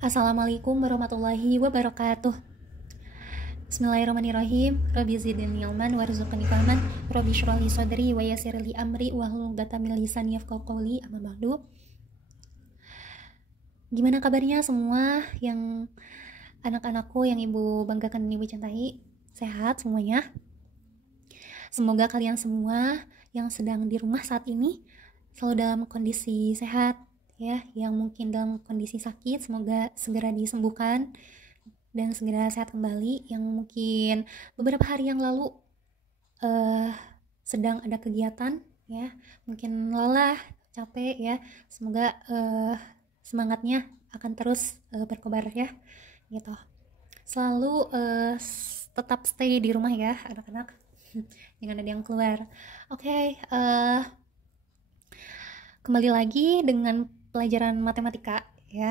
Assalamualaikum warahmatullahi wabarakatuh. Bismillahirrahmanirrahim. Rabbi zidni ilman warzuqni fahman. Rabbi shrah li sadri wa yassir li amri wahlul 'uqdatam min lisani yafqahu qawli. Amma ba'du. Gimana kabarnya semua yang anak-anakku yang ibu banggakan dan ibu cintai? Sehat semuanya? Semoga kalian semua yang sedang di rumah saat ini selalu dalam kondisi sehat ya, yang mungkin dalam kondisi sakit semoga segera disembuhkan dan segera sehat kembali, yang mungkin beberapa hari yang lalu sedang ada kegiatan ya, mungkin lelah, capek ya, semoga semangatnya akan terus berkobar ya gitu. Selalu tetap stay di rumah ya anak-anak, jangan ada yang keluar. Oke, kembali lagi dengan pelajaran matematika ya.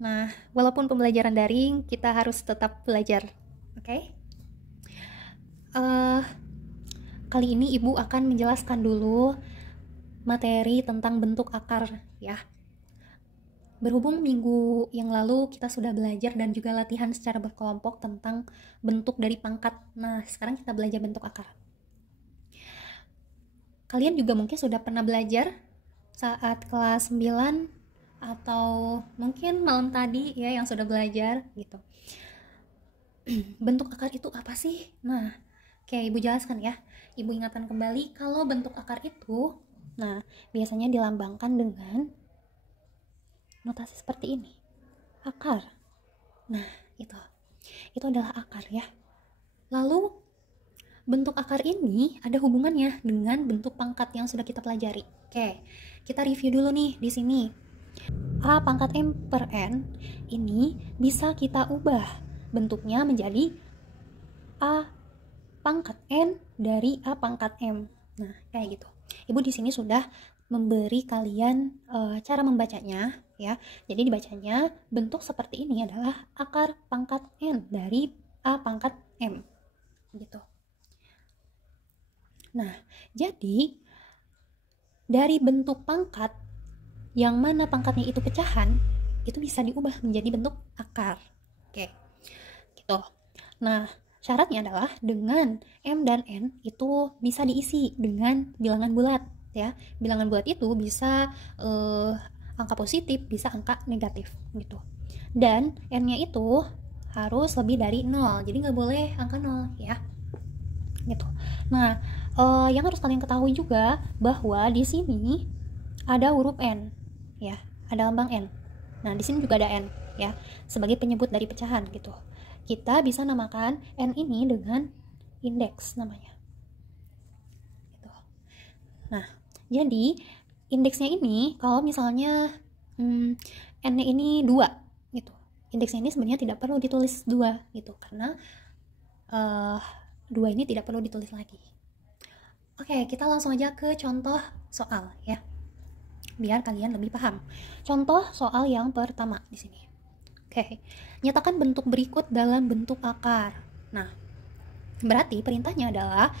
Nah, walaupun pembelajaran daring, kita harus tetap belajar. Oke? Kali ini ibu akan menjelaskan dulu materi tentang bentuk akar ya. Berhubung minggu yang lalu kita sudah belajar dan juga latihan secara berkelompok tentang bentuk dari pangkat. Nah, sekarang kita belajar bentuk akar. Kalian juga mungkin sudah pernah belajar saat kelas 9 atau mungkin malam tadi ya yang sudah belajar gitu. Bentuk akar itu apa sih? Nah, kayak ibu jelaskan ya. Ibu ingatkan kembali kalau bentuk akar itu, nah, biasanya dilambangkan dengan notasi seperti ini. Akar. Nah, itu adalah akar ya. Lalu bentuk akar ini ada hubungannya dengan bentuk pangkat yang sudah kita pelajari. Oke, kita review dulu nih di sini. A pangkat M per N ini bisa kita ubah bentuknya menjadi A pangkat N dari A pangkat M. Nah, kayak gitu. Ibu di sini sudah memberi kalian cara membacanya ya. Jadi dibacanya bentuk seperti ini adalah akar pangkat N dari A pangkat M gitu. Nah, jadi dari bentuk pangkat yang mana pangkatnya itu pecahan, itu bisa diubah menjadi bentuk akar. Oke, gitu. Nah, syaratnya adalah dengan M dan N itu bisa diisi dengan bilangan bulat ya. Bilangan bulat itu bisa angka positif, bisa angka negatif gitu. Dan N-nya itu harus lebih dari 0, jadi nggak boleh angka 0 ya gitu. Nah, yang harus kalian ketahui juga bahwa di sini ada huruf N ya, ada lambang N. Nah, di sini juga ada N ya, sebagai penyebut dari pecahan gitu. Kita bisa namakan N ini dengan indeks namanya gitu. Nah, jadi indeksnya ini kalau misalnya N-nya ini 2 gitu, indeksnya ini sebenarnya tidak perlu ditulis 2 gitu, karena 2 ini tidak perlu ditulis lagi. Oke, kita langsung aja ke contoh soal ya, biar kalian lebih paham. Contoh soal yang pertama di sini. Oke, nyatakan bentuk berikut dalam bentuk akar. Nah, berarti perintahnya adalah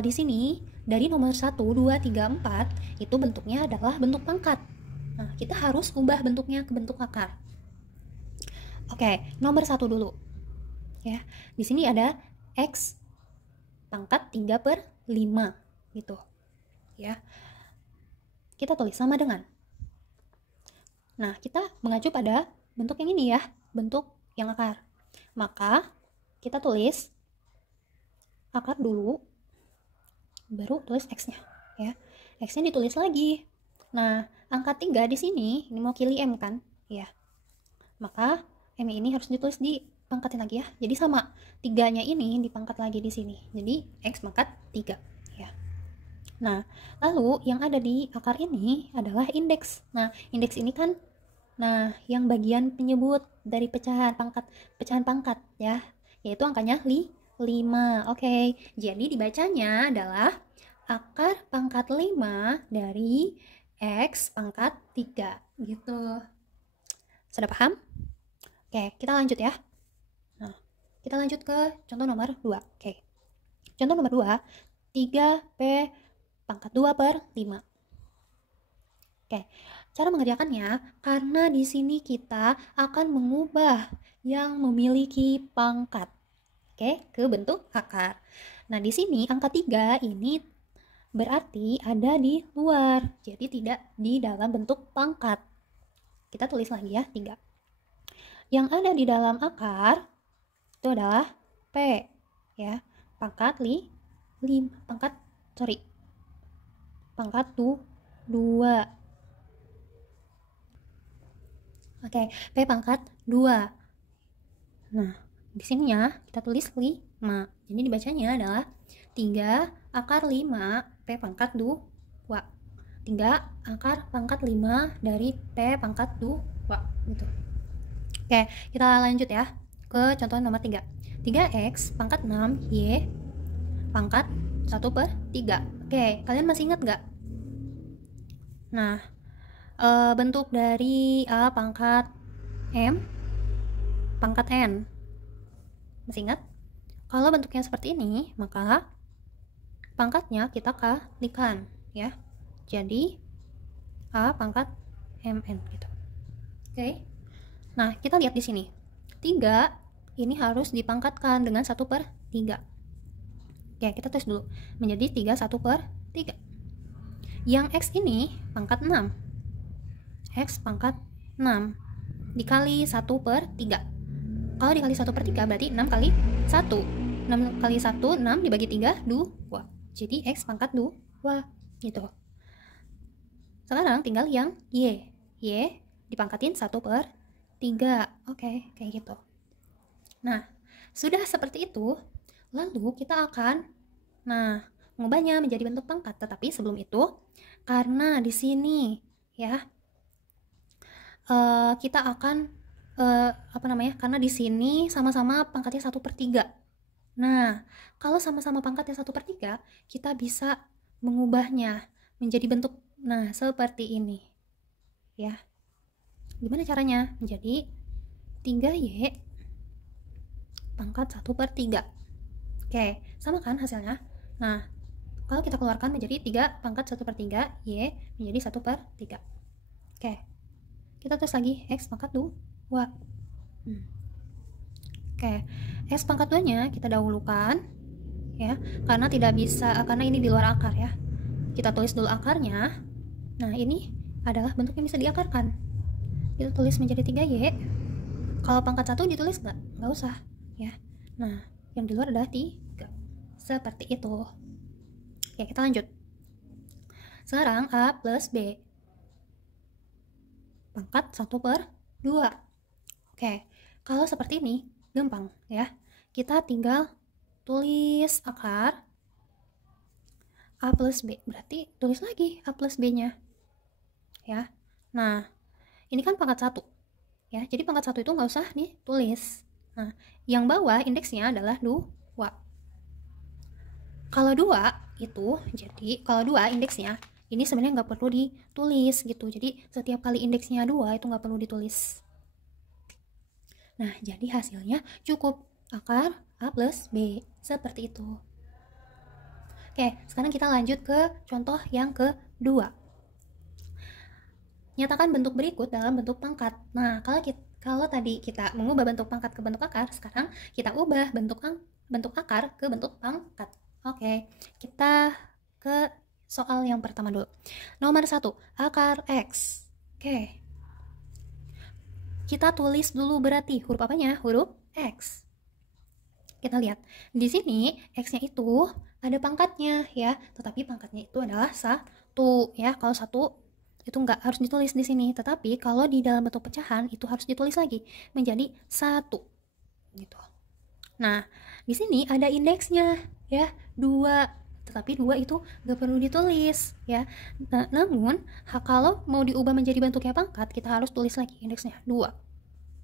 di sini dari nomor 1, 2, 3, 4 itu bentuknya adalah bentuk pangkat. Nah, kita harus ubah bentuknya ke bentuk akar. Oke, nomor 1 dulu. Ya, di sini ada X pangkat 3 per 5 gitu. Ya. Kita tulis sama dengan. Nah, kita mengacu pada bentuk yang ini ya, bentuk yang akar. Maka kita tulis akar dulu, baru tulis X-nya ya. X-nya ditulis lagi. Nah, angka 3 di sini ini mau kili M kan? Ya. Maka M ini harus ditulis di pangkatin lagi ya. Jadi sama, 3-nya ini dipangkat lagi di sini. Jadi X pangkat 3 ya. Nah, lalu yang ada di akar ini adalah indeks. Nah, indeks ini kan yang bagian penyebut dari pecahan pangkat ya, yaitu angkanya 5. Oke, jadi dibacanya adalah akar pangkat 5 dari X pangkat 3 gitu. Sudah paham? Oke, kita lanjut ya. Nah, kita lanjut ke contoh nomor 2. Oke. Contoh nomor 2, 3P pangkat 2 per 5. Oke, Cara mengerjakannya, karena di sini kita akan mengubah yang memiliki pangkat, oke, ke bentuk akar. Nah, di sini angka 3 ini berarti ada di luar, jadi tidak di dalam bentuk pangkat. Kita tulis lagi ya, 3. Yang ada di dalam akar itu adalah P, ya. Pangkat pangkat 2. Oke, P pangkat 2. Nah, di sininya kita tulis 5. Jadi dibacanya adalah 3 akar 5 P pangkat 2. 3 akar pangkat 5 dari P pangkat 2 gitu. Oke, kita lanjut ya ke contoh nomor 3. 3x pangkat 6 Y pangkat 1/3. Oke, kalian masih ingat nggak? Nah, bentuk dari A pangkat M pangkat N. Masih ingat? Kalau bentuknya seperti ini, maka pangkatnya kita kalikan ya. Jadi A pangkat MN gitu. Oke. Nah, kita lihat di sini. 3 ini harus dipangkatkan dengan 1/3. Oke, kita tulis dulu. Menjadi 3 1/3. Yang X ini pangkat 6. X pangkat 6 dikali 1/3. Kalau dikali 1/3 berarti 6 kali 1. 6 kali 1, 6 dibagi 3, 2. Jadi X pangkat 2 gitu. Sekarang tinggal yang Y. Y dipangkatin 1/3. Oke, kayak gitu. Nah, sudah seperti itu, lalu kita akan mengubahnya menjadi bentuk pangkat. Tetapi sebelum itu, karena di sini ya kita akan karena di sini sama-sama pangkatnya 1/3. Nah, kalau sama-sama pangkatnya 1/3, kita bisa mengubahnya menjadi bentuk seperti ini ya. Gimana caranya? Menjadi 3Y pangkat 1/3. Oke, sama kan hasilnya? Nah, kalau kita keluarkan menjadi 3 pangkat 1/3, Y menjadi 1/3. Oke, kita tulis lagi X pangkat 2. Oke, X pangkat 2 nya kita dahulukan ya, karena ini di luar akar ya. Kita tulis dulu akarnya. Nah, ini adalah bentuk yang bisa diakarkan. Kita tulis menjadi 3Y. Kalau pangkat 1 ditulis nggak usah ya. Nah, yang di luar adalah 3. Seperti itu. Oke, kita lanjut. Sekarang A plus B pangkat 1/2. Oke, kalau seperti ini gampang ya. Kita tinggal tulis akar A plus B. Berarti tulis lagi A plus B-nya ya. Nah, ini kan pangkat 1 ya. Jadi pangkat 1 itu nggak usah ditulis. Nah, yang bawah indeksnya adalah 2. Kalau 2 itu, jadi kalau 2 indeksnya ini sebenarnya nggak perlu ditulis gitu. Jadi setiap kali indeksnya 2 itu nggak perlu ditulis. Nah, jadi hasilnya cukup akar A plus B. Seperti itu. Oke, sekarang kita lanjut ke contoh yang kedua. Nyatakan bentuk berikut dalam bentuk pangkat. Nah, kalau tadi kita mengubah bentuk pangkat ke bentuk akar, sekarang kita ubah bentuk akar ke bentuk pangkat. Oke, kita ke soal yang pertama dulu. Nomor 1, akar X. Oke. Kita tulis dulu berarti huruf apanya? Huruf X. Kita lihat. Di sini X-nya itu ada pangkatnya ya, tetapi pangkatnya itu adalah 1 ya. Kalau 1 itu nggak harus ditulis di sini, tetapi kalau di dalam bentuk pecahan itu harus ditulis lagi menjadi 1 gitu. Nah, di sini ada indeksnya ya, 2, tetapi 2 itu nggak perlu ditulis ya. Namun kalau mau diubah menjadi bentuknya pangkat, kita harus tulis lagi indeksnya 2.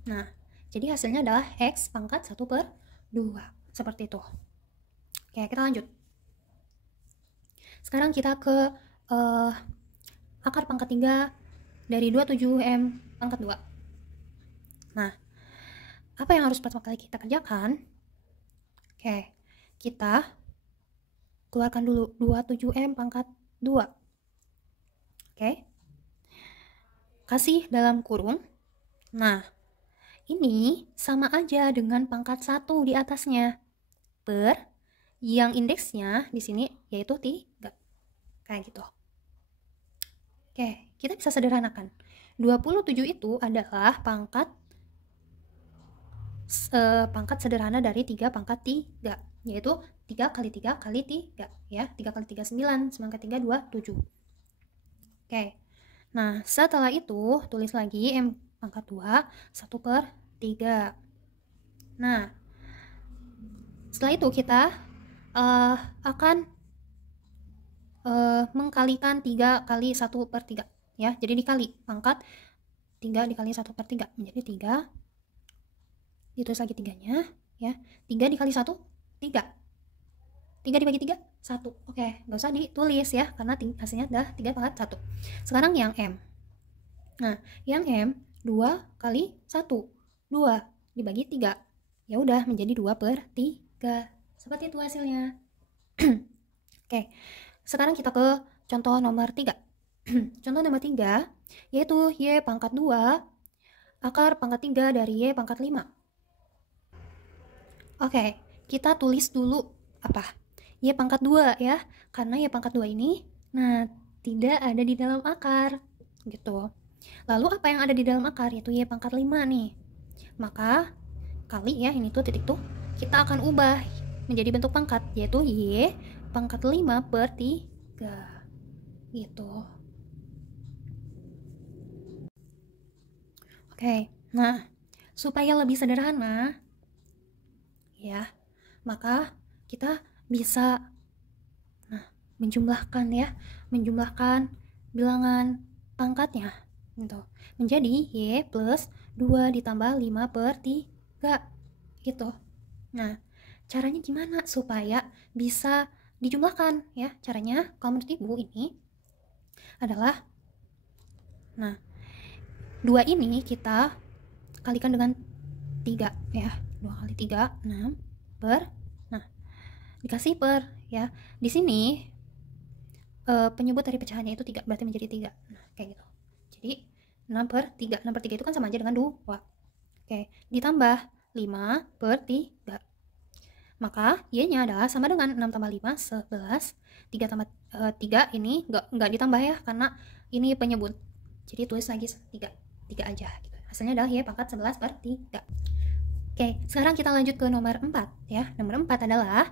Nah, jadi hasilnya adalah X pangkat 1/2 seperti itu. Oke, kita lanjut. Sekarang kita ke akar pangkat 3 dari 27M pangkat 2. Nah, apa yang harus pertama kali kita kerjakan? Oke, kita keluarkan dulu 27M pangkat 2. Oke. kasih dalam kurung. Nah, ini sama aja dengan pangkat 1 di atasnya per yang indeksnya di sini yaitu 3. Kayak gitu. Oke, kita bisa sederhanakan. 27 itu adalah pangkat sederhana dari 3 pangkat 3, yaitu 3 kali 3 kali 3 ya. 3 kali 3 9, 9 kali 3 2 7. Oke. Nah, setelah itu tulis lagi M pangkat 2 1 per 3. Nah, setelah itu kita akan mengkalikan 3 kali 1 per 3 ya. Jadi dikali pangkat 3 dikali 1 per 3 menjadi 3. Ditulis lagi 3-nya ya. 3 dikali 1 3. 3 dibagi 3 1. Oke, nggak usah ditulis ya karena hasilnya adalah 3 pangkat 1. Sekarang yang M. Nah, yang M 2 kali 1. 2 dibagi 3. Ya udah menjadi 2 per 3. Seperti itu hasilnya. Oke. Sekarang kita ke contoh nomor 3. Contoh nomor 3 yaitu Y pangkat 2 akar pangkat 3 dari Y pangkat 5. Oke, kita tulis dulu apa? Y pangkat 2 ya. Karena Y pangkat 2 ini tidak ada di dalam akar gitu. Lalu apa yang ada di dalam akar? Yaitu Y pangkat 5 nih. Maka kali ya, ini tuh titik tuh, kita akan ubah menjadi bentuk pangkat, yaitu Y pangkat 5 per 3 gitu. Oke, nah supaya lebih sederhana ya, maka kita bisa menjumlahkan bilangan pangkatnya gitu. Menjadi Y plus 2 ditambah 5 per 3 gitu. Nah, caranya gimana supaya bisa dijumlahkan ya? Caranya kalau menurut Ibu ini adalah 2 ini kita kalikan dengan 3 ya. 2 kali 3 6 per dikasih per ya. Di sini penyebut dari pecahannya itu 3, berarti menjadi 3. Nah, kayak gitu. Jadi 6 per 3. 6 per 3 itu kan sama aja dengan 2. Oke, ditambah 5 per 3. Maka Y-nya adalah sama dengan 6 tambah 5, 11. 3 tambah 3 ini nggak ditambah ya, karena ini penyebut. Jadi tulis lagi 3 aja gitu. Hasilnya adalah Y pangkat 11 per 3. Oke, sekarang kita lanjut ke nomor 4 ya. Nomor 4 adalah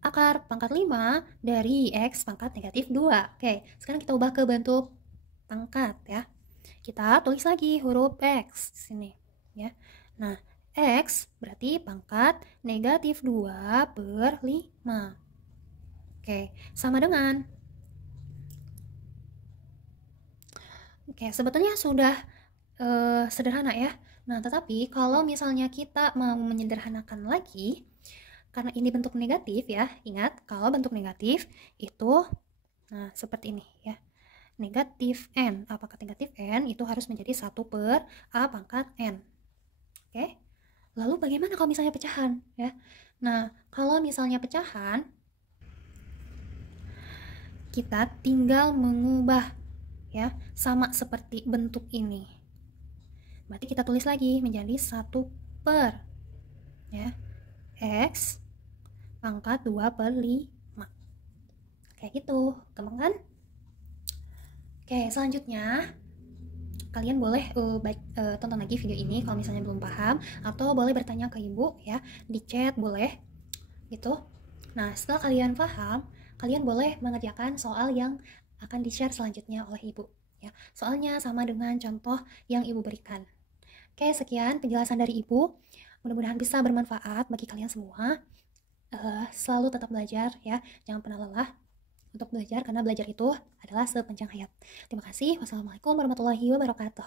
akar pangkat 5 dari X pangkat negatif 2. Oke, sekarang kita ubah ke bentuk pangkat ya. Kita tulis lagi huruf X di sini ya. Nah, X berarti pangkat negatif 2 per 5. Oke, sama dengan. Oke, sebetulnya sudah sederhana ya. Nah, tetapi kalau misalnya kita mau menyederhanakan lagi, karena ini bentuk negatif ya, ingat kalau bentuk negatif itu seperti ini ya. Negatif N, A pangkat negatif N itu harus menjadi 1 per A pangkat N. Oke, lalu bagaimana kalau misalnya pecahan ya? Nah, kalau misalnya pecahan, kita tinggal mengubah ya, sama seperti bentuk ini. Berarti kita tulis lagi menjadi 1 per ya, X pangkat 2 per 5. Kayak gitu, gampang kan? Oke, selanjutnya kalian boleh tonton lagi video ini kalau misalnya belum paham, atau boleh bertanya ke Ibu ya, di chat boleh gitu. Nah, setelah kalian paham, kalian boleh mengerjakan soal yang akan di-share selanjutnya oleh Ibu ya. Soalnya sama dengan contoh yang Ibu berikan. Oke, sekian penjelasan dari Ibu. Mudah-mudahan bisa bermanfaat bagi kalian semua. Selalu tetap belajar ya, jangan pernah lelah untuk belajar, karena belajar itu adalah sepanjang hayat. Terima kasih. Wassalamualaikum warahmatullahi wabarakatuh.